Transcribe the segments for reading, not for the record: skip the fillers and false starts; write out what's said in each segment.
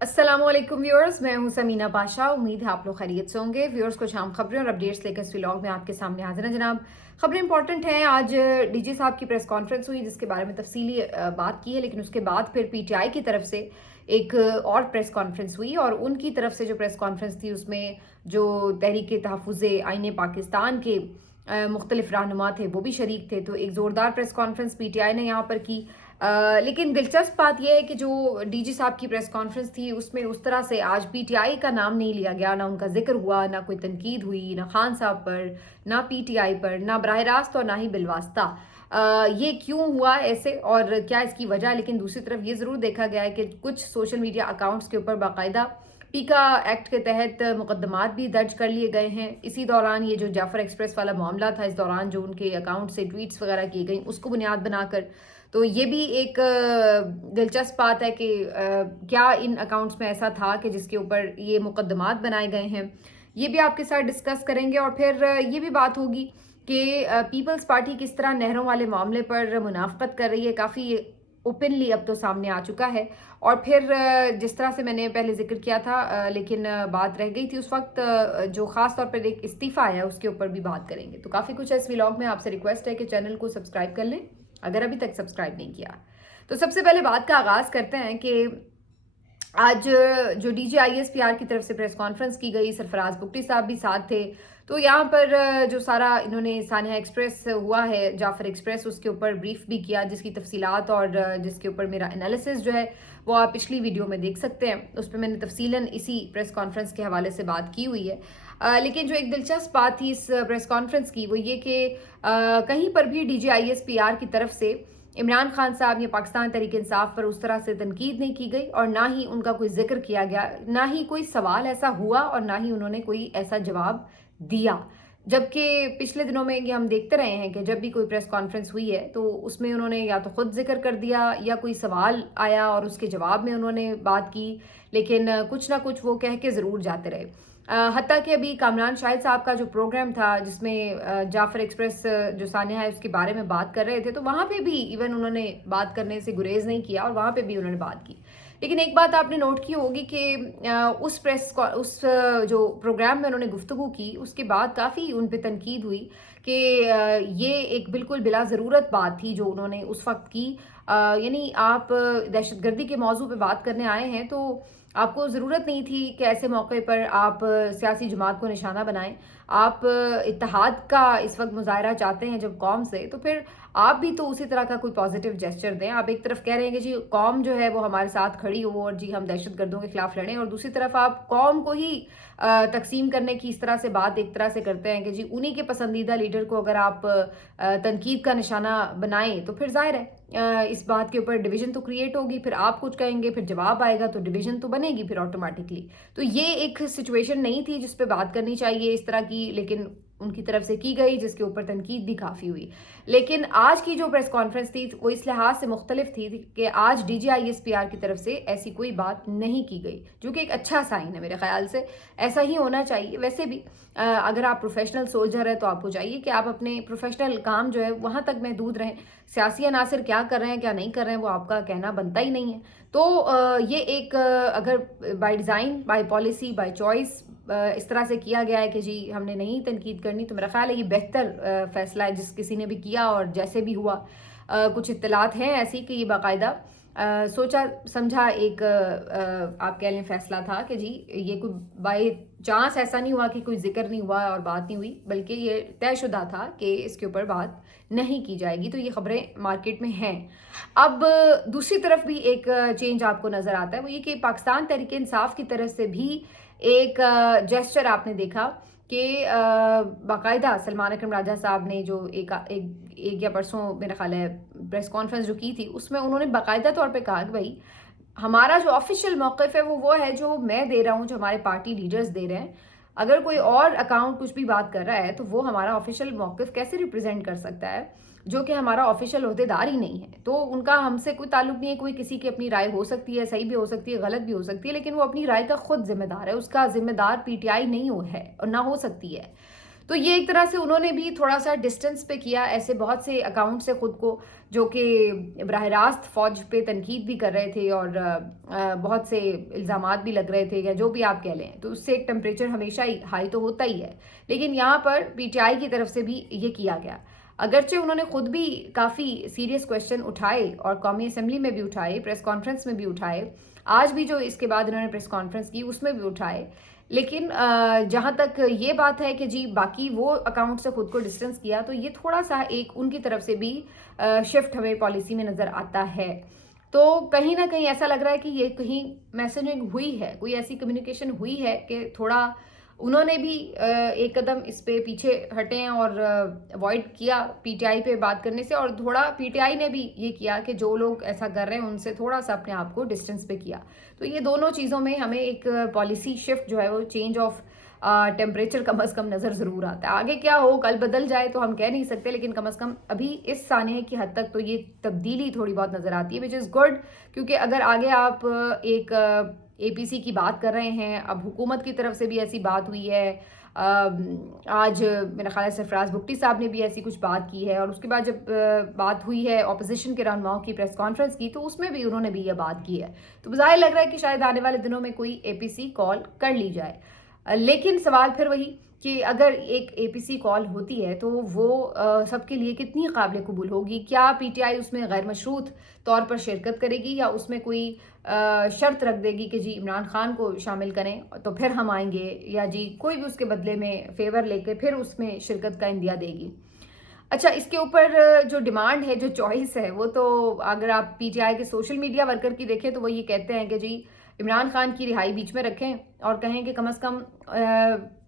अस्सलाम वालेकुम व्यूअर्स, मैं हूं समीना पाशा। उम्मीद है आप लोग खैरियत से होंगे। व्यूअर्स, कुछ आम खबरें और अपडेट्स लेकर इस व्लॉग में आपके सामने हाजिर हैं जनाब। खबरें इंपॉर्टेंट हैं। आज डीजी साहब की प्रेस कॉन्फ्रेंस हुई जिसके बारे में तफसीली बात की है, लेकिन उसके बाद फिर पीटीआई की तरफ से एक और प्रेस कॉन्फ्रेंस हुई और उनकी तरफ से जो प्रेस कॉन्फ्रेंस थी उसमें जो तहरीक तहफ़्फ़ुज़ आईन पाकिस्तान के मुख्तलिफ रहनुमा थे वो भी शरीक थे। तो एक ज़ोरदार प्रेस कॉन्फ्रेंस पीटीआई ने यहाँ पर की। लेकिन दिलचस्प बात यह है कि जो डीजी साहब की प्रेस कॉन्फ्रेंस थी उसमें उस तरह से आज पीटीआई का नाम नहीं लिया गया, ना उनका जिक्र हुआ, ना कोई तनकीद हुई, ना खान साहब पर, ना पीटीआई पर, ना बराह रास्त और ना ही बिलवास्ता। ये क्यों हुआ ऐसे और क्या इसकी वजह। लेकिन दूसरी तरफ ये ज़रूर देखा गया है कि कुछ सोशल मीडिया अकाउंट्स के ऊपर बाकायदा पीका एक्ट के तहत मुकदमात भी दर्ज कर लिए गए हैं। इसी दौरान ये जो जाफर एक्सप्रेस वाला मामला था, इस दौरान जो उनके अकाउंट से ट्वीट्स वगैरह की गई उसको बुनियाद बनाकर, तो ये भी एक दिलचस्प बात है कि क्या इन अकाउंट्स में ऐसा था कि जिसके ऊपर ये मुकदमात बनाए गए हैं। ये भी आपके साथ डिस्कस करेंगे और फिर ये भी बात होगी कि पीपल्स पार्टी किस तरह नहरों वाले मामले पर मुनाफकत कर रही है। काफ़ी ओपनली अब तो सामने आ चुका है। और फिर जिस तरह से मैंने पहले जिक्र किया था, लेकिन बात रह गई थी उस वक्त, जो ख़ास तौर पर एक इस्तीफ़ा आया उसके ऊपर भी बात करेंगे। तो काफ़ी कुछ है इस व्लॉग में। आपसे रिक्वेस्ट है कि चैनल को सब्सक्राइब कर लें अगर अभी तक सब्सक्राइब नहीं किया। तो सबसे पहले बात का आगाज़ करते हैं कि आज जो डीजीआईएसपीआर की तरफ से प्रेस कॉन्फ्रेंस की गई, सरफराज बुगटी साहब भी साथ थे। तो यहाँ पर जो सारा इन्होंने सानिया एक्सप्रेस हुआ है, जाफर एक्सप्रेस, उसके ऊपर ब्रीफ भी किया, जिसकी तफसीलात और जिसके ऊपर मेरा एनालिसिस जो है वो आप पिछली वीडियो में देख सकते हैं। उस पर मैंने तफसीलन इसी प्रेस कॉन्फ्रेंस के हवाले से बात की हुई है। लेकिन जो एक दिलचस्प बात थी इस प्रेस कॉन्फ्रेंस की वो ये कि कहीं पर भी डीजीआईएसपीआर की तरफ से इमरान खान साहब या पाकिस्तान तहरीक इंसाफ पर उस तरह से तनकीद नहीं की गई और ना ही उनका कोई जिक्र किया गया, ना ही कोई सवाल ऐसा हुआ और ना ही उन्होंने कोई ऐसा जवाब दिया। जबकि पिछले दिनों में ये हम देखते रहे हैं कि जब भी कोई प्रेस कॉन्फ्रेंस हुई है तो उसमें उन्होंने या तो खुद जिक्र कर दिया या कोई सवाल आया और उसके जवाब में उन्होंने बात की, लेकिन कुछ ना कुछ वो कह के ज़रूर जाते रहे। हत्ता कि अभी कामरान शाहिद साहब का जो प्रोग्राम था जिसमें जाफर एक्सप्रेस जो सानिया है उसके बारे में बात कर रहे थे, तो वहाँ पे भी इवन उन्होंने बात करने से गुरेज नहीं किया और वहाँ पे भी उन्होंने बात की। लेकिन एक बात आपने नोट की होगी कि जो प्रोग्राम में उन्होंने गुफ्तगू की उसके बाद काफ़ी उन पर तनकीद हुई कि ये एक बिल्कुल बिला ज़रूरत बात थी जो उन्होंने उस वक्त की। यानी आप दहशतगर्दी के मौजू पे बात करने आए हैं तो आपको ज़रूरत नहीं थी कि ऐसे मौके पर आप सियासी जमात को निशाना बनाएं। आप इत्तेहाद का इस वक्त मुजाहरा चाहते हैं जब कौम से, तो फिर आप भी तो उसी तरह का कोई पॉजिटिव जेस्चर दें। आप एक तरफ कह रहे हैं कि जी कौम जो है वो हमारे साथ खड़ी हो और जी हम दहशतगर्दों के खिलाफ लड़ें, और दूसरी तरफ आप कौम को ही तकसीम करने की इस तरह से बात एक तरह से करते हैं कि जी उन्हीं के पसंदीदा लीडर को अगर आप तनकीद का निशाना बनाएं तो फिर जाहिर है इस बात के ऊपर डिवीजन तो क्रिएट होगी। फिर आप कुछ कहेंगे, फिर जवाब आएगा, तो डिवीजन तो बनेगी फिर ऑटोमेटिकली। तो ये एक सिचुएशन नहीं थी जिस पे बात करनी चाहिए इस तरह की, लेकिन उनकी तरफ से की गई जिसके ऊपर तनकीद भी काफ़ी हुई। लेकिन आज की जो प्रेस कॉन्फ्रेंस थी वो इस लिहाज से मुख्तलिफ थी कि आज डीजीआईएसपीआर की तरफ से ऐसी कोई बात नहीं की गई, जो कि एक अच्छा साइन है मेरे ख्याल से। ऐसा ही होना चाहिए। वैसे भी अगर आप प्रोफेशनल सोल्जर है तो आपको चाहिए कि आप अपने प्रोफेशनल काम जो है वहाँ तक महदूद रहें। सियासी अनासर क्या कर रहे हैं क्या नहीं कर रहे हैं वो आपका कहना बनता ही नहीं है। तो ये एक अगर by design, by policy, by choice इस तरह से किया गया है कि जी हमने नहीं तनकीद करनी, तो मेरा ख्याल है ये बेहतर फैसला है जिस किसी ने भी किया और जैसे भी हुआ। कुछ इत्तलात हैं ऐसी कि ये बाकायदा सोचा समझा एक आप कह लें फैसला था कि जी ये कोई बाय चांस ऐसा नहीं हुआ कि कोई जिक्र नहीं हुआ और बात नहीं हुई, बल्कि ये तयशुदा था कि इसके ऊपर बात नहीं की जाएगी। तो ये खबरें मार्केट में हैं। अब दूसरी तरफ भी एक चेंज आपको नज़र आता है, वो ये कि पाकिस्तान तहरीक इंसाफ की तरफ से भी एक जेस्चर आपने देखा कि बाकायदा सलमान अकरम राजा साहब ने जो एक या परसों मेरा ख्याल है प्रेस कॉन्फ्रेंस जो की थी उसमें उन्होंने बाकायदा तौर पे कहा कि भाई हमारा जो ऑफिशियल मौक़िफ़ है वो है जो मैं दे रहा हूँ, जो हमारे पार्टी लीडर्स दे रहे हैं। अगर कोई और अकाउंट कुछ भी बात कर रहा है तो वो हमारा ऑफिशियल मौक़िफ़ कैसे रिप्रेजेंट कर सकता है, जो कि हमारा ऑफिशियल ओहदेदार ही नहीं है। तो उनका हमसे कोई ताल्लुक नहीं है। कोई किसी की अपनी राय हो सकती है, सही भी हो सकती है, गलत भी हो सकती है, लेकिन वो अपनी राय का खुद जिम्मेदार है। उसका जिम्मेदार पीटीआई नहीं है और ना हो सकती है। تو یہ ایک طرح سے انہوں نے بھی تھوڑا سا ڈسٹنس پہ کیا ایسے بہت سے اکاؤنٹ سے خود کو جو کہ براہ راست فوج پہ تنقید بھی کر رہے تھے اور بہت سے الزامات بھی لگ رہے تھے یا جو بھی آپ کہہ لیں، تو اس سے ایک ٹمپریچر ہمیشہ ہی ہائی تو ہوتا ہی ہے. لیکن یہاں پر پی ٹی آئی کی طرف سے بھی یہ کیا گیا، اگرچہ انہوں نے خود بھی کافی سیریس کویشچن اٹھائے اور قومی اسمبلی میں بھی اٹھائے، پریس کانفرنس میں بھی اٹھائے، آج بھی جو اس کے بعد انہوں نے پریس کانفرنس کی اس میں بھی اٹھائے. لیکن جہاں تک یہ بات ہے کہ جی باقی وہ اکاؤنٹ سے خود کو ڈسٹنس کیا، تو یہ تھوڑا سا ایک ان کی طرف سے بھی شفٹ ہمیں پالیسی میں نظر آتا ہے. تو کہیں نہ کہیں ایسا لگ رہا ہے کہ یہ کہیں میسنجنگ ہوئی ہے، کوئی ایسی کمیونیکیشن ہوئی ہے کہ تھوڑا انہوں نے بھی ایک قدم اس پہ پیچھے ہٹے ہیں اور اوائڈ کیا پی ٹی آئی پہ بات کرنے سے، اور تھوڑا پی ٹی آئی نے بھی یہ کیا کہ جو لوگ ایسا کر رہے ہیں ان سے تھوڑا سا اپنے آپ کو ڈسٹنس پہ کیا. تو یہ دونوں چیزوں میں ہمیں ایک پالیسی شفٹ جو ہے وہ چینج آف ٹیمپریچر کم از کم نظر ضرور آتا ہے. آگے کیا ہو، کل بدل جائے تو ہم کہہ نہیں سکتے، لیکن کم از کم ابھی اس سانحے کی حد تک تو یہ تبدیلی تھوڑی بہت نظر آتی ہے، وچ از گڈ. کیونکہ اگر آگے آپ ایک اے پی سی کی بات کر رہے ہیں، اب حکومت کی طرف سے بھی ایسی بات ہوئی ہے، آج میرا خیال ہے سرفراز بگٹی صاحب نے بھی ایسی کچھ بات کی ہے، اور اس کے بعد جب بات ہوئی ہے اپوزیشن کے رہنماؤں کی پریس کانفرنس کی تو اس میں بھی انہوں نے بھی یہ بات کی ہے. تو بظاہر لگ رہا ہے کہ شاید آنے والے دنوں میں کوئی اے پی سی کال کر لی جائے. لیکن سوال پھر وہی کہ اگر ایک اے پی سی کال ہوتی ہے تو وہ سب کے لیے کتنی قابل قبول ہوگی؟ کیا پی ٹی آئی اس میں غیر مشروط طور پر شرکت کرے گی، یا اس میں کوئی شرط رکھ دے گی کہ جی عمران خان کو شامل کریں تو پھر ہم آئیں گے، یا جی کوئی بھی اس کے بدلے میں فیور لے کے پھر اس میں شرکت کا اندیا دے گی؟ اچھا، اس کے اوپر جو ڈیمانڈ ہے، جو چوائس ہے، وہ تو اگر آپ پی ٹی آئی کے سوشل میڈیا ورکر کی دیکھیں تو وہ یہ کہتے ہیں کہ جی عمران خان کی رہائی بیچ میں رکھیں اور کہیں کہ کم از کم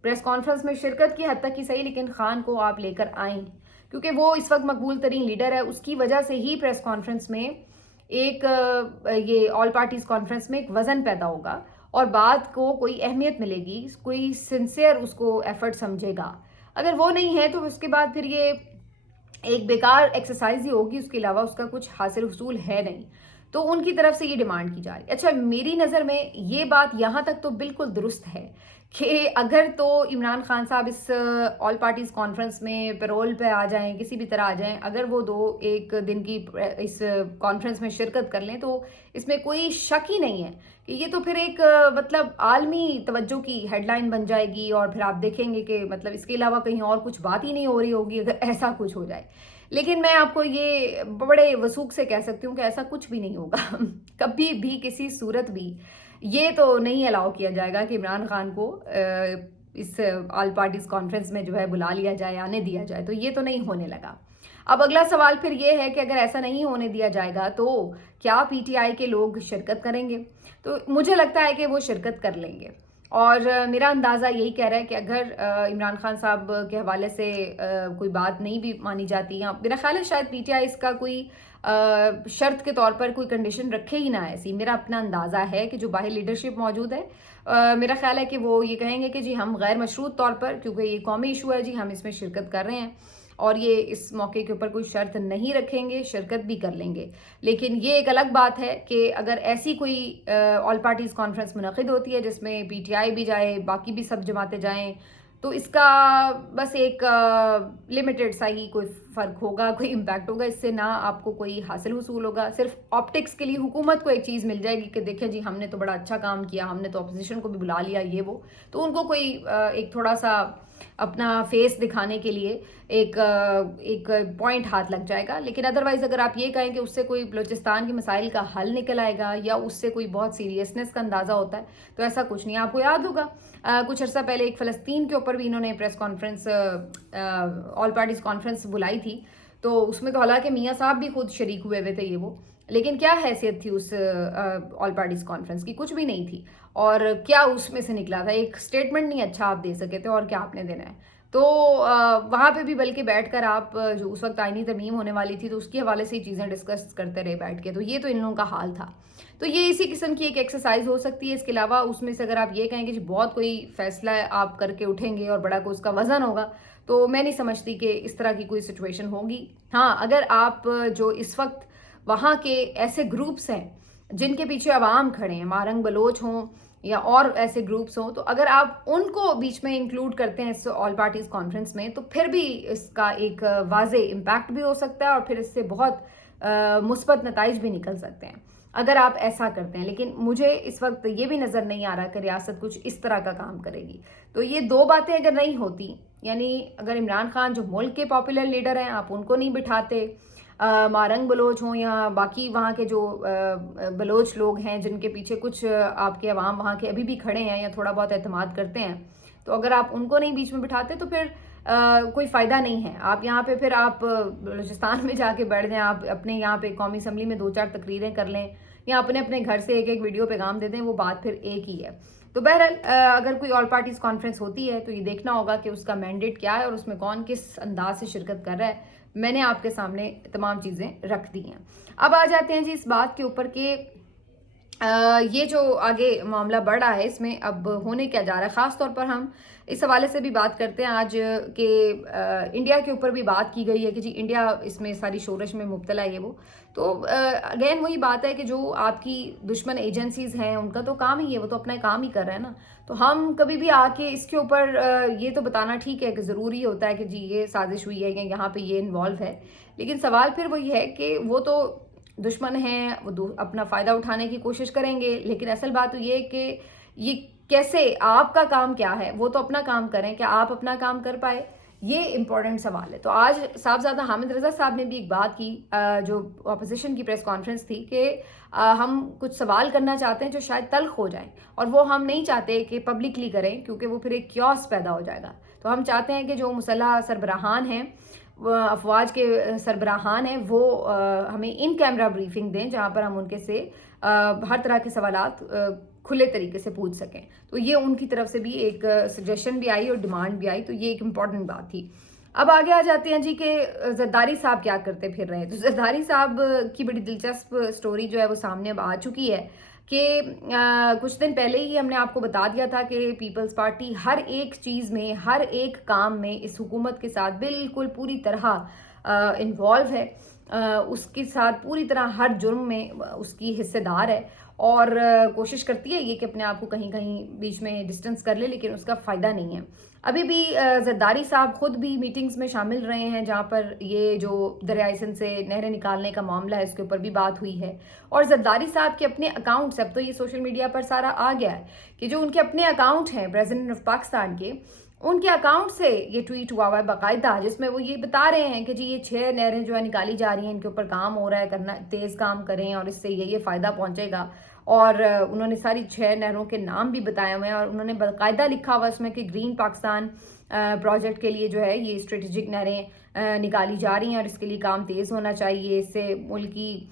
پریس کانفرنس میں شرکت کی حد تک ہی صحیح، لیکن خان کو آپ لے کر آئیں، کیونکہ وہ اس وقت مقبول ترین لیڈر ہے. اس کی وجہ سے ہی پریس کانفرنس میں ایک یہ آل پارٹیز کانفرنس میں ایک وزن پیدا ہوگا اور بات کو کوئی اہمیت ملے گی، کوئی سنسیئر اس کو ایفرٹ سمجھے گا. اگر وہ نہیں ہے تو اس کے بعد پھر یہ ایک بیکار ایکسرسائز ہی ہوگی، اس کے علاوہ اس کا کچھ حاصل حصول ہے نہیں. تو ان کی طرف سے یہ ڈیمانڈ کی جا رہی ہے. اچھا، میری نظر میں یہ بات یہاں تک تو بالکل درست ہے کہ اگر تو عمران خان صاحب اس آل پارٹیز کانفرنس میں پیرول پہ آ جائیں، کسی بھی طرح آ جائیں، اگر وہ ایک دن کی اس کانفرنس میں شرکت کر لیں تو اس میں کوئی شک ہی نہیں ہے کہ یہ تو پھر ایک مطلب عالمی توجہ کی ہیڈ لائن بن جائے گی، اور پھر آپ دیکھیں گے کہ مطلب اس کے علاوہ کہیں اور کچھ بات ہی نہیں ہو رہی ہوگی اگر ایسا کچھ ہو جائے. لیکن میں آپ کو یہ بڑے وثوق سے کہہ سکتی ہوں کہ ایسا کچھ بھی نہیں ہوگا. کبھی بھی کسی صورت بھی یہ تو نہیں الاؤ کیا جائے گا کہ عمران خان کو اس آل پارٹیز کانفرنس میں جو ہے بلا لیا جائے، آنے دیا جائے. تو یہ تو نہیں ہونے لگا. اب اگلا سوال پھر یہ ہے کہ اگر ایسا نہیں ہونے دیا جائے گا تو کیا پی ٹی آئی کے لوگ شرکت کریں گے؟ تو مجھے لگتا ہے کہ وہ شرکت کر لیں گے، اور میرا اندازہ یہی کہہ رہا ہے کہ اگر عمران خان صاحب کے حوالے سے کوئی بات نہیں بھی مانی جاتی، یا میرا خیال ہے شاید پی ٹی آئی اس کا کوئی شرط کے طور پر کوئی کنڈیشن رکھے ہی نہ ایسی. میرا اپنا اندازہ ہے کہ جو باہر لیڈرشپ موجود ہے، میرا خیال ہے کہ وہ یہ کہیں گے کہ جی ہم غیر مشروط طور پر، کیونکہ یہ قومی ایشو ہے، جی ہم اس میں شرکت کر رہے ہیں، اور یہ اس موقع کے اوپر کوئی شرط نہیں رکھیں گے، شرکت بھی کر لیں گے. لیکن یہ ایک الگ بات ہے کہ اگر ایسی کوئی آل پارٹیز کانفرنس منعقد ہوتی ہے جس میں پی ٹی آئی بھی جائے، باقی بھی سب جماعتیں جائیں، تو اس کا بس ایک لمیٹڈ سا ہی کوئی فرق ہوگا، کوئی امپیکٹ ہوگا. اس سے نہ آپ کو کوئی حاصل حصول ہوگا. صرف آپٹکس کے لیے حکومت کو ایک چیز مل جائے گی کہ دیکھیں جی ہم نے تو بڑا اچھا کام کیا، ہم نے تو اپوزیشن کو بھی بلا لیا، یہ وہ. تو ان کو کوئی ایک تھوڑا سا اپنا فیس دکھانے کے لیے ایک پوائنٹ ہاتھ لگ جائے گا. لیکن ادروائز اگر آپ یہ کہیں کہ اس سے کوئی بلوچستان کے مسائل کا حل نکل آئے گا یا اس سے کوئی بہت سیریسنس کا اندازہ ہوتا ہے، تو ایسا کچھ نہیں. آپ کو یاد ہوگا کچھ عرصہ پہلے ایک فلسطین کے اوپر بھی انہوں نے press conference, all parties conference بلائی تھی، تو اس میں تو حالانکہ میاں صاحب بھی خود شریک ہوئے تھے یہ وہ، لیکن کیا حیثیت تھی اس آل پارٹیز کانفرنس کی؟ کچھ بھی نہیں تھی. اور کیا اس میں سے نکلا تھا؟ ایک سٹیٹمنٹ نہیں اچھا آپ دے سکے تھے، اور کیا آپ نے دینا ہے. تو وہاں پہ بھی بلکہ بیٹھ کر آپ جو اس وقت آئینی ترمیم ہونے والی تھی تو اس کے حوالے سے ہی چیزیں ڈسکس کرتے رہے بیٹھ کے. تو یہ تو ان لوگوں کا حال تھا. تو یہ اسی قسم کی ایک ایکسرسائز ہو سکتی ہے. اس کے علاوہ اس میں سے اگر آپ یہ کہیں کہ جی بہت کوئی فیصلہ آپ کر کے اٹھیں گے اور بڑا کوئی اس کا وزن ہوگا، تو میں نہیں سمجھتی کہ اس طرح کی کوئی سچویشن ہوگی. ہاں، اگر آپ جو اس وقت وہاں کے ایسے گروپس ہیں जिनके पीछे अवाम खड़े हैं, मारंग बलोच हों या और ऐसे ग्रुप्स हों, तो अगर आप उनको बीच में इंक्लूड करते हैं इस ऑल पार्टीज़ कॉन्फ्रेंस में, तो फिर भी इसका एक वाज़े इम्पैक्ट भी हो सकता है और फिर इससे बहुत मुस्बत नताइज भी निकल सकते हैं अगर आप ऐसा करते हैं। लेकिन मुझे इस वक्त ये भी नज़र नहीं आ रहा कि रियासत कुछ इस तरह का काम करेगी। तो ये दो बातें अगर नहीं होती, यानी अगर इमरान खान जो मुल्क के पॉपुलर लीडर हैं आप उनको नहीं बिठाते, मारंग बलोच हों या बाकी वहाँ के जो बलोच लोग हैं जिनके पीछे कुछ आपके अवाम वहाँ के अभी भी खड़े हैं या थोड़ा बहुत एतमाद करते हैं, तो अगर आप उनको नहीं बीच में बिठाते तो फिर कोई फ़ायदा नहीं है। आप यहाँ पे फिर आप बलूचिस्तान में जाके बैठ जाएं, आप अपने यहाँ पे कौमी असम्बली में 2-4 तकरीरें कर लें या अपने अपने घर से एक एक वीडियो पैगाम दे दें, वो बात फिर एक ही है। तो बहरहाल अगर कोई ऑल पार्टीज़ कॉन्फ्रेंस होती है तो ये देखना होगा कि उसका मैंडेट क्या है और उसमें कौन किस अंदाज से शिरकत कर रहा है। मैंने आपके सामने तमाम चीज़ें रख दी हैं। अब आ जाते हैं जी इस बात के ऊपर कि ये जो आगे मामला बढ़ रहा है इसमें अब होने क्या जा रहा है। ख़ास तौर पर हम इस हवाले से भी बात करते हैं आज कि इंडिया के ऊपर भी बात की गई है कि जी इंडिया इसमें सारी शोरश में मुब्तला है ये वो। तो अगेन वही बात है कि जो आपकी दुश्मन एजेंसीज़ हैं उनका तो काम ही है, वो तो अपना काम ही कर रहे हैं ना। तो हम कभी भी आके इसके ऊपर ये तो बताना ठीक है कि ज़रूरी होता है कि जी ये साजिश हुई है या यहाँ पे ये इन्वॉल्व है, लेकिन सवाल फिर वही है कि वो तो दुश्मन हैं, वो अपना फ़ायदा उठाने की कोशिश करेंगे, लेकिन असल बात तो ये है कि ये कैसे, आपका काम क्या है, वो तो अपना काम करें, क्या आप अपना काम कर पाए, ये इम्पोर्टेंट सवाल है। तो आज साहबजादा हामिद रज़ा साहब ने भी एक बात की जो अपोजिशन की प्रेस कॉन्फ्रेंस थी कि हम कुछ सवाल करना चाहते हैं जो शायद तल्ख हो जाएं और वो हम नहीं चाहते कि पब्लिकली करें क्योंकि वो फिर एक क्योस पैदा हो जाएगा। तो हम चाहते हैं कि जो मुसल्लह सरबराहान हैं, अफवाज के सरबराहान हैं, वो हमें इन कैमरा ब्रीफिंग दें जहाँ पर हम उनके से हर तरह के सवालात खुले तरीके से पूछ सकें। तो ये उनकी तरफ से भी एक सजेशन भी आई और डिमांड भी आई, तो ये एक इम्पॉर्टेंट बात थी। अब आगे आ जाते हैं जी कि जरदारी साहब क्या करते फिर रहे हैं। तो जरदारी साहब की बड़ी दिलचस्प स्टोरी जो है वो सामने अब आ चुकी है कि कुछ दिन पहले ही हमने आपको बता दिया था कि पीपल्स पार्टी हर एक चीज़ में, हर एक काम में इस हुकूमत के साथ बिल्कुल पूरी तरह इन्वॉल्व है, उसके साथ पूरी तरह हर जुर्म में उसकी हिस्सेदार है और कोशिश करती है ये कि अपने आप को कहीं कहीं बीच में डिस्टेंस कर ले, लेकिन उसका फ़ायदा नहीं है। अभी भी जरदारी साहब खुद भी मीटिंग्स में शामिल रहे हैं जहाँ पर ये जो दरियाई सिंध से नहरें निकालने का मामला है इसके ऊपर भी बात हुई है। और जरदारी साहब के अपने अकाउंट से अब तो ये सोशल मीडिया पर सारा आ गया है कि जो उनके अपने अकाउंट हैं प्रेसिडेंट ऑफ पाकिस्तान के, उनके अकाउंट से ये ट्वीट हुआ हुआ है बाकायदा, जिसमें वो ये बता रहे हैं कि जी ये 6 नहरें जो है निकाली जा रही हैं, इनके ऊपर काम हो रहा है, करना तेज़ काम करें और इससे ये फ़ायदा पहुंचेगा। और उन्होंने सारी 6 नहरों के नाम भी बताए हुए हैं और उन्होंने बाकायदा लिखा हुआ उसमें कि ग्रीन पाकिस्तान प्रोजेक्ट के लिए जो है ये स्ट्रेटेजिक नहरें निकाली जा रही हैं और इसके लिए काम तेज़ होना चाहिए। इससे मुल्क की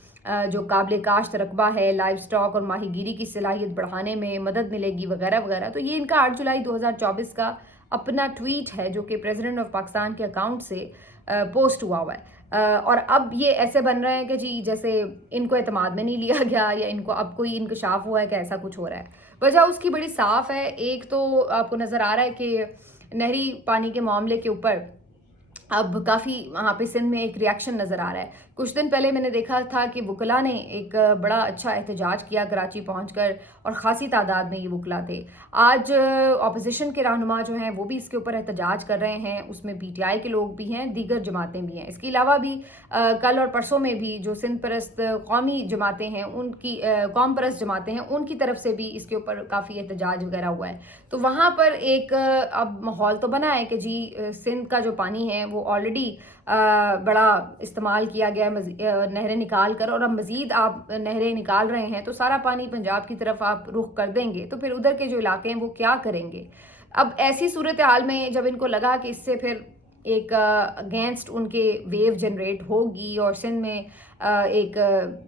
जो काबिल काश्त रकबा है, लाइव स्टॉक और माहीगीरी की सलाहियत बढ़ाने में मदद मिलेगी वगैरह वगैरह। तो ये इनका 8 जुलाई 2024 का अपना ट्वीट है जो कि प्रेसिडेंट ऑफ पाकिस्तान के अकाउंट से पोस्ट हुआ हुआ है। और अब ये ऐसे बन रहे हैं कि जी जैसे इनको एतमाद में नहीं लिया गया या इनको अब कोई इंकशाफ हुआ है कि ऐसा कुछ हो रहा है। वजह उसकी बड़ी साफ है। एक तो आपको नज़र आ रहा है कि नहरी पानी के मामले के ऊपर अब काफ़ी वहाँ पे सिंध में एक रिएक्शन नज़र आ रहा है। कुछ दिन पहले मैंने देखा था कि वकला ने एक बड़ा अच्छा एहतजाज किया कराची पहुंचकर और ख़ासी तादाद में ये वकला थे। आज अपोजिशन के रहनुमा जो हैं वो भी इसके ऊपर एहतजाज कर रहे हैं, उसमें PTI के लोग भी हैं, दीगर जमातें भी हैं। इसके अलावा भी कल और परसों में भी जो सिंध परस्त कौमी जमातें हैं उनकी कौम परस्त जमातें हैं उनकी तरफ से भी इसके ऊपर काफ़ी एहतजाज वगैरह हुआ है। तो वहाँ पर एक अब माहौल तो बना है कि जी सिंध का जो पानी है वो ऑलरेडी बड़ा इस्तेमाल किया गया नहरें निकाल कर, और अब मज़ीद आप नहरें निकाल रहे हैं तो सारा पानी पंजाब की तरफ आप रुख कर देंगे तो फिर उधर के जो इलाके हैं वो क्या करेंगे। अब ऐसी सूरत हाल में जब इनको लगा कि इससे फिर एक अगेंस्ट उनके वेव जनरेट होगी और सिंध में एक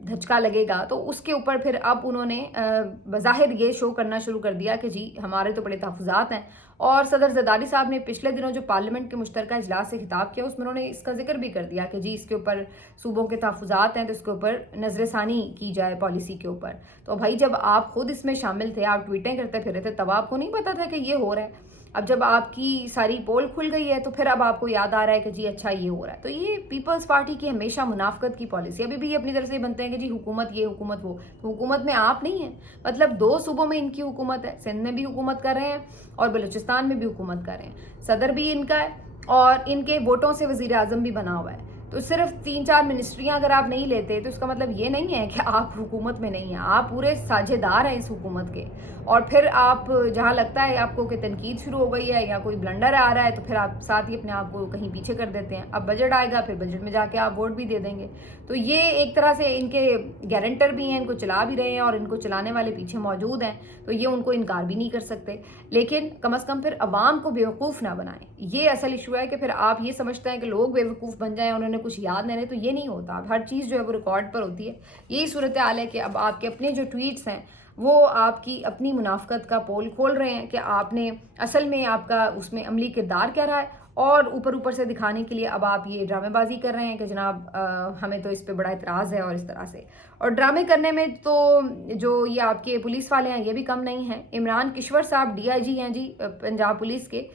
धचका लगेगा, तो उसके ऊपर फिर अब उन्होंने बज़ाहिर ये शो करना शुरू कर दिया कि जी हमारे तो बड़े तहफ़्फ़ुज़ात हैं। और सदर जरदारी साहब ने पिछले दिनों जो पार्लियामेंट के मुश्तरका इजलास से खिताब किया उसमें उन्होंने इसका जिक्र भी कर दिया कि जी इसके ऊपर सूबों के तहफ़्फ़ुज़ात हैं तो इसके ऊपर नज़रसानी की जाए पॉलिसी के ऊपर। तो भाई जब आप खुद इसमें शामिल थे, आप ट्वीटें करते फिर रहे थे, तब आपको नहीं पता था कि ये हो रहा है। अब जब आपकी सारी पोल खुल गई है तो फिर अब आपको याद आ रहा है कि जी अच्छा ये हो रहा है। तो ये पीपल्स पार्टी की हमेशा मुनाफकत की पॉलिसी, अभी भी अपनी तरफ से बनते हैं कि जी हुकूमत ये हुकूमत वो, तो हुकूमत में आप नहीं है। मतलब 2 सूबों में इनकी हुकूमत है, सिंध में भी हुकूमत कर रहे हैं और बलूचिस्तान में भी हुकूमत कर रहे हैं, सदर भी इनका है और इनके वोटों से वजीर आजम भी बना हुआ है। तो सिर्फ 3-4 मिनिस्ट्रियां अगर आप नहीं लेते तो इसका मतलब ये नहीं है कि आप हुकूमत में नहीं हैं, आप पूरे साझेदार हैं इस हुकूमत के। और फिर आप जहां लगता है आपको कि तनकीद शुरू हो गई है या कोई ब्लंडर आ रहा है तो फिर आप साथ ही अपने आप को कहीं पीछे कर देते हैं। अब बजट आएगा, फिर बजट में जाके आप वोट भी दे देंगे। तो ये एक तरह से इनके गारंटर भी हैं, इनको चला भी रहे हैं और इनको चलाने वाले पीछे मौजूद हैं, तो ये उनको इनकार भी नहीं कर सकते। लेकिन कम अज़ कम फिर अवाम को बेवकूफ़ ना बनाएं। ये असल इशू है कि फिर आप ये समझते हैं कि लोग बेवकूफ़ बन जाएं, उन्होंने कुछ याद नहीं रहे, तो ये नहीं होता। हर चीज़ जो है वो रिकॉर्ड पर होती है। यही सूरत हाल है कि अब आपके अपने जो ट्वीट्स हैं वो आपकी अपनी मुनाफकत का पोल खोल रहे हैं कि आपने असल में आपका उसमें अमली किरदार क्या रहा है, और ऊपर ऊपर से दिखाने के लिए अब आप ये ड्रामेबाजी कर रहे हैं कि जनाब हमें तो इस पे बड़ा इतराज़ है। और इस तरह से और ड्रामे करने में तो जो ये आपके पुलिस वाले हैं ये भी कम नहीं हैं। इमरान किश्वर साहब DIG हैं जी पंजाब पुलिस के,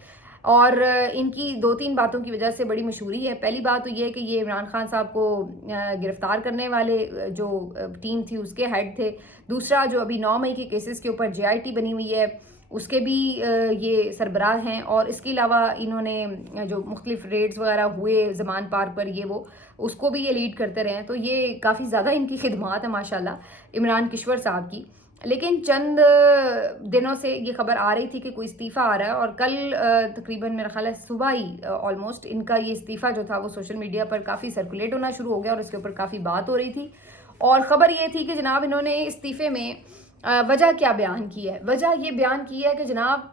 और इनकी 2-3 बातों की वजह से बड़ी मशहूरी है। पहली बात तो ये कि ये इमरान खान साहब को गिरफ्तार करने वाले जो टीम थी उसके हेड थे। दूसरा, जो अभी 9 मई के केसेस के ऊपर JIT बनी हुई है उसके भी ये सरबराह हैं। और इसके अलावा इन्होंने जो मुख्तलिफ रेड्स वगैरह हुए ज़मान पार्क पर ये वो उसको भी ये लीड करते रहे हैं। तो ये काफ़ी ज़्यादा इनकी खिदमात है माशाल्लाह इमरान किश्वर साहब की। लेकिन चंद दिनों से ये खबर आ रही थी कि कोई इस्तीफ़ा आ रहा है, और कल तकरीबन मेरा ख्याल है सुबह ही ऑलमोस्ट इनका ये इस्तीफ़ा जो था वो सोशल मीडिया पर काफ़ी सर्कुलेट होना शुरू हो गया और इसके ऊपर काफ़ी बात हो रही थी। और ख़बर ये थी कि जनाब इन्होंने इस्तीफ़े में वजह क्या बयान की है। वजह ये बयान की है कि जनाब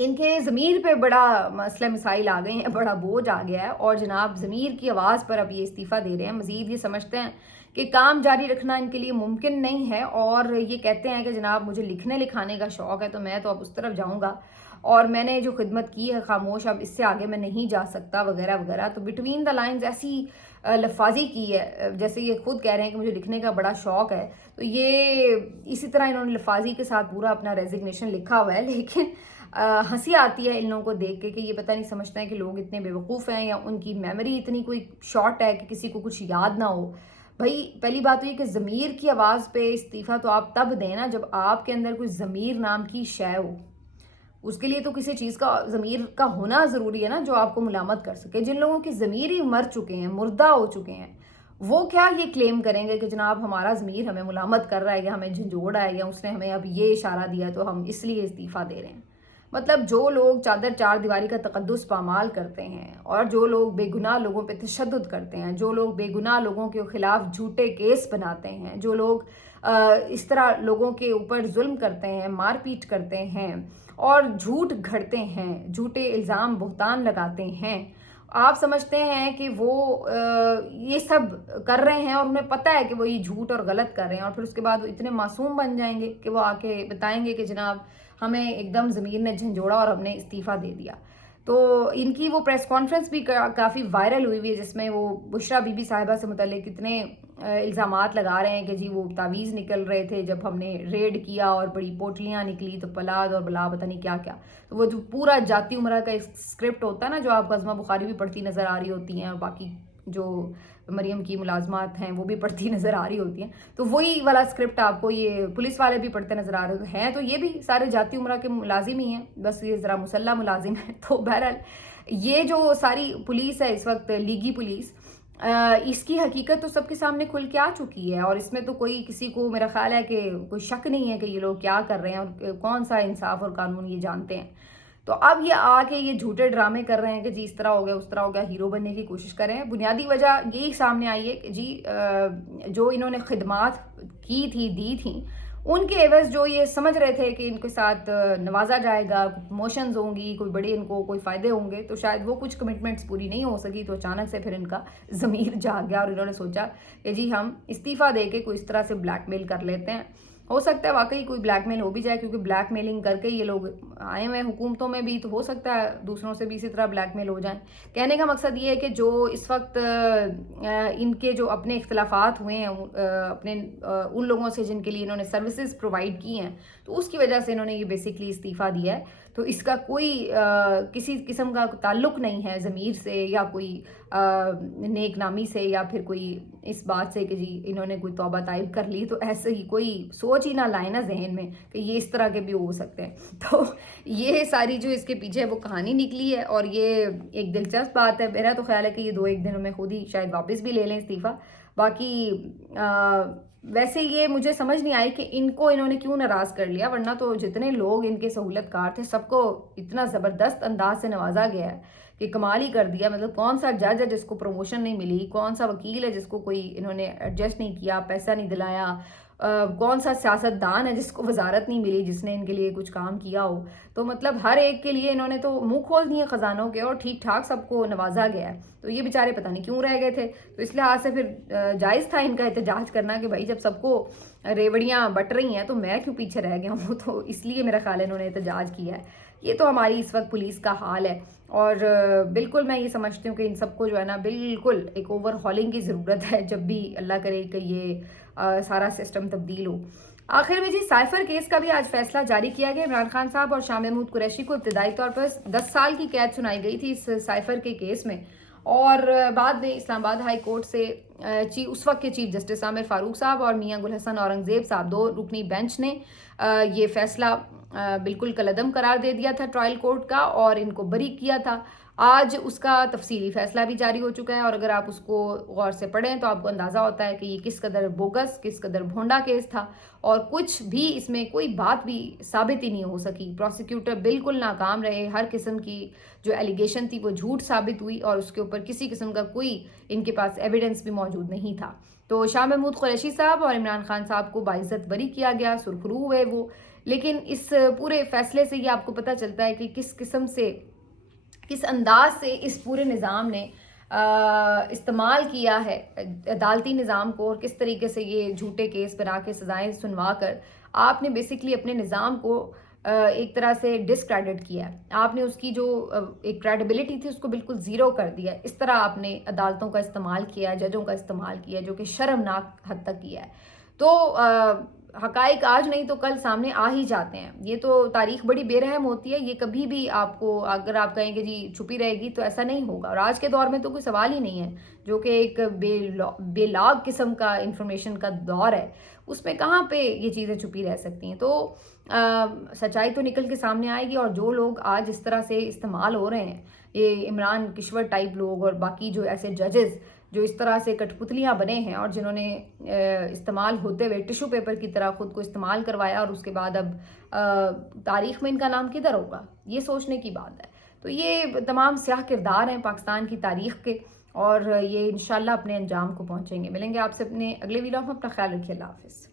इनके ज़मीर पे बड़ा मसला मसाइल आ गए हैं, बड़ा बोझ आ गया है, और जनाब ज़मीर की आवाज़ पर अब ये इस्तीफ़ा दे रहे हैं। मज़ीद ये समझते हैं कि काम जारी रखना इनके लिए मुमकिन नहीं है, और ये कहते हैं कि जनाब मुझे लिखने लिखाने का शौक़ है तो मैं तो अब उस तरफ जाऊँगा, और मैंने जो खिदमत की है खामोश, अब इससे आगे मैं नहीं जा सकता वगैरह वगैरह। तो बिटवीन द लाइन्स ऐसी लफाजी की है, जैसे ये खुद कह रहे हैं कि मुझे लिखने का बड़ा शौक़ है। तो ये इसी तरह इन्होंने लफाजी के साथ पूरा अपना रेजिग्नेशन लिखा हुआ है। लेकिन हंसी आती है इन लोगों को देख के कि ये पता नहीं समझते हैं कि लोग इतने बेवकूफ़ हैं या उनकी मेमोरी इतनी कोई शॉर्ट है कि किसी को कुछ याद ना हो। भाई पहली बात तो ये कि ज़मीर की आवाज़ पे इस्तीफ़ा तो आप तब दें ना जब आपके अंदर कोई ज़मीर नाम की शय हो। उसके लिए तो किसी चीज़ का ज़मीर का होना ज़रूरी है ना जो आपको मुलामत कर सके। जिन लोगों के ज़मीर ही मर चुके हैं, मुर्दा हो चुके हैं, वो क्या ये क्लेम करेंगे कि जनाब हमारा ज़मीर हमें मुलामत कर रहा है या हमें झंझोड़ा है या उसने हमें अब ये इशारा दिया तो हम इसलिए इस्तीफ़ा दे रहे हैं। मतलब जो लोग चादर चार दीवारी का तकद्दुस पामाल करते हैं, और जो लोग बेगुनाह लोगों पे तशद्दुद करते हैं, जो लोग बेगुनाह लोगों के खिलाफ झूठे केस बनाते हैं, जो लोग इस तरह लोगों के ऊपर जुल्म करते हैं, मारपीट करते हैं और झूठ घड़ते हैं, झूठे इल्ज़ाम बुहतान लगाते हैं, आप समझते हैं कि वो ये सब कर रहे हैं और उन्हें पता है कि वो ये झूठ और गलत कर रहे हैं, और फिर उसके बाद वो इतने मासूम बन जाएंगे कि वो आके बताएंगे कि जनाब हमें एकदम ज़मीर ने झंझोड़ा और हमने इस्तीफ़ा दे दिया। तो इनकी वो प्रेस कॉन्फ्रेंस भी काफ़ी वायरल हुई है जिसमें वो बुशरा बीबी साहिबा से मुतल्लिक कितने इल्ज़ामात लगा रहे हैं कि जी वो तावीज़ निकल रहे थे जब हमने रेड किया और बड़ी पोटलियाँ निकली तो पलाद और बला पता नहीं क्या क्या। तो वो जो पूरा जाती उमरा का स्क्रिप्ट होता है ना, जो आपको अज़मा बुखारी भी पढ़ती नज़र आ रही होती हैं और बाकी जो मरियम की मुलाजमात हैं वो भी पढ़ती नज़र आ रही होती हैं, तो वही वाला स्क्रिप्ट आपको ये पुलिस वाले भी पढ़ते नज़र आ रहे हैं। तो ये भी सारे जाती उमरा के मुलाजिम ही हैं, बस ये ज़रा मुसल्ला मुलाजिम है। तो बहरहाल ये जो सारी पुलिस है इस वक्त लीगी पुलिस, इसकी हकीकत तो सबके सामने खुल के आ चुकी है, और इसमें तो कोई किसी को मेरा ख्याल है कि कोई शक नहीं है कि ये लोग क्या कर रहे हैं और कौन सा इंसाफ और कानून ये जानते हैं। तो अब ये आके ये झूठे ड्रामे कर रहे हैं कि जी इस तरह हो गया उस तरह हो गया, हीरो बनने की कोशिश कर रहे हैं। बुनियादी वजह यही सामने आई है कि जी जो इन्होंने खिदमात की थी दी थी उनके एवज जो ये समझ रहे थे कि इनके साथ नवाजा जाएगा, प्रमोशंस होंगी, कोई बड़े इनको कोई फ़ायदे होंगे, तो शायद वो कुछ कमिटमेंट्स पूरी नहीं हो सकी। तो अचानक से फिर इनका ज़मीर जाग गया और इन्होंने सोचा कि जी हम इस्तीफ़ा दे के कोई इस तरह से ब्लैकमेल कर लेते हैं। ہو سکتا ہے واقعی کوئی بلیک میل ہو بھی جائے، کیونکہ بلیک میلنگ کر کے یہ لوگ آئے ہوئے ہیں حکومتوں میں بھی، تو ہو سکتا ہے دوسروں سے بھی اسی طرح بلیک میل ہو جائیں. کہنے کا مقصد یہ ہے کہ جو اس وقت ان کے جو اپنے اختلافات ہوئے ہیں اپنے ان لوگوں سے جن کے لیے انہوں نے سروسز پرووائڈ کی ہیں، تو اس کی وجہ سے انہوں نے یہ بیسکلی استعفیٰ دیا ہے. تو اس کا کوئی کسی قسم کا تعلق نہیں ہے ضمیر سے یا کوئی نیک نامی سے یا پھر کوئی اس بات سے کہ جی انہوں نے کوئی توبہ طائب کر لی، تو ایسے ہی کوئی سوچ ہی نہ لائے نا ذہن میں کہ یہ اس طرح کے بھی ہو سکتے ہیں. تو یہ ساری جو اس کے پیچھے وہ کہانی نکلی ہے، اور یہ ایک دلچسپ بات ہے. میرا تو خیال ہے کہ یہ 2-1 دنوں میں خود ہی شاید واپس بھی لے لیں استعفیٰ. باقی ویسے یہ مجھے سمجھ نہیں آئی کہ انہوں نے کیوں ناراض کر لیا، ورنہ تو جتنے لوگ ان کے سہولت کار تھے سب کو اتنا زبردست انداز سے نوازا گیا ہے کہ کمال ہی کر دیا. مطلب کون سا جج ہے جس کو پروموشن نہیں ملی، کون سا وکیل ہے جس کو کوئی انہوں نے ایڈجسٹ نہیں کیا، پیسہ نہیں دلایا، کون سا سیاست دان ہے جس کو وزارت نہیں ملی جس نے ان کے لیے کچھ کام کیا ہو. تو مطلب ہر ایک کے لیے انہوں نے تو منہ کھول دیے خزانوں کے، اور ٹھیک ٹھاک سب کو نوازا گیا ہے. تو یہ بیچارے پتہ نہیں کیوں رہ گئے تھے. تو اس لحاظ سے پھر جائز تھا ان کا احتجاج کرنا کہ بھائی جب سب کو ریوڑیاں بٹ رہی ہیں تو میں کیوں پیچھے رہ گیا ہوں. تو اس لیے میرا خیال ہے انہوں نے احتجاج کیا ہے. یہ تو ہماری اس وقت پولیس کا حال ہے، اور بالکل میں یہ سمجھتی ہوں کہ ان سب کو جو ہے نا بالکل ایک اوور ہالنگ کی ضرورت ہے، جب بھی اللہ کرے کہ یہ سارا سسٹم تبدیل ہو. آخر میں جی سائفر کیس کا بھی آج فیصلہ جاری کیا گیا. عمران خان صاحب اور شاہ محمود قریشی کو ابتدائی طور پر 10 سال کی قید سنائی گئی تھی اس سائفر کے کیس میں، اور بعد میں اسلام آباد ہائی کورٹ سے اس وقت کے چیف جسٹس عامر فاروق صاحب اور میاں گل حسن اورنگزیب صاحب 2 رکنی بینچ نے یہ فیصلہ بالکل کالعدم قرار دے دیا تھا ٹرائل کورٹ کا، اور ان کو بری کیا تھا. آج اس کا تفصیلی فیصلہ بھی جاری ہو چکا ہے، اور اگر آپ اس کو غور سے پڑھیں تو آپ کو اندازہ ہوتا ہے کہ یہ کس قدر بوگس، کس قدر بھونڈا کیس تھا، اور کچھ بھی اس میں کوئی بات بھی ثابت ہی نہیں ہو سکی. پروسیکیوٹر بالکل ناکام رہے، ہر قسم کی جو ایلیگیشن تھی وہ جھوٹ ثابت ہوئی، اور اس کے اوپر کسی قسم کا کوئی ان کے پاس ایویڈنس بھی موجود نہیں تھا. تو شاہ محمود قریشی صاحب اور عمران خان صاحب کو باعزت بری کیا گیا، سرخرو ہوئے وہ. لیکن اس پورے فیصلے سے یہ آپ کو پتہ چلتا ہے کہ کس قسم سے، کس انداز سے اس پورے نظام نے استعمال کیا ہے عدالتی نظام کو، اور کس طریقے سے یہ جھوٹے کیس بنا کے سزائیں سنوا کر آپ نے بیسکلی اپنے نظام کو ایک طرح سے ڈسکریڈٹ کیا ہے. آپ نے اس کی جو ایک کریڈیبلٹی تھی اس کو بالکل زیرو کر دیا. اس طرح آپ نے عدالتوں کا استعمال کیا، ججوں کا استعمال کیا، جو کہ شرمناک حد تک کیا ہے. تو حقائق آج نہیں تو کل سامنے آ ہی جاتے ہیں. یہ تو تاریخ بڑی بے رحم ہوتی ہے، یہ کبھی بھی آپ کو اگر آپ کہیں کہ جی چھپی رہے گی تو ایسا نہیں ہوگا. اور آج کے دور میں تو کوئی سوال ہی نہیں ہے، جو کہ ایک بے لاگ قسم کا انفارمیشن کا دور ہے، اس میں کہاں پہ یہ چیزیں چھپی رہ سکتی ہیں. تو سچائی تو نکل کے سامنے آئے گی. اور جو لوگ آج اس طرح سے استعمال ہو رہے ہیں، یہ عمران کشور ٹائپ لوگ اور باقی جو ایسے ججز جو اس طرح سے کٹ پتلیاں بنے ہیں، اور جنہوں نے استعمال ہوتے ہوئے ٹشو پیپر کی طرح خود کو استعمال کروایا، اور اس کے بعد اب تاریخ میں ان کا نام کدھر ہوگا، یہ سوچنے کی بات ہے. تو یہ تمام سیاہ کردار ہیں پاکستان کی تاریخ کے، اور یہ انشاءاللہ اپنے انجام کو پہنچیں گے. ملیں گے آپ سے اپنے اگلے ویلاگ میں. اپنا خیال رکھیے. اللہ حافظ.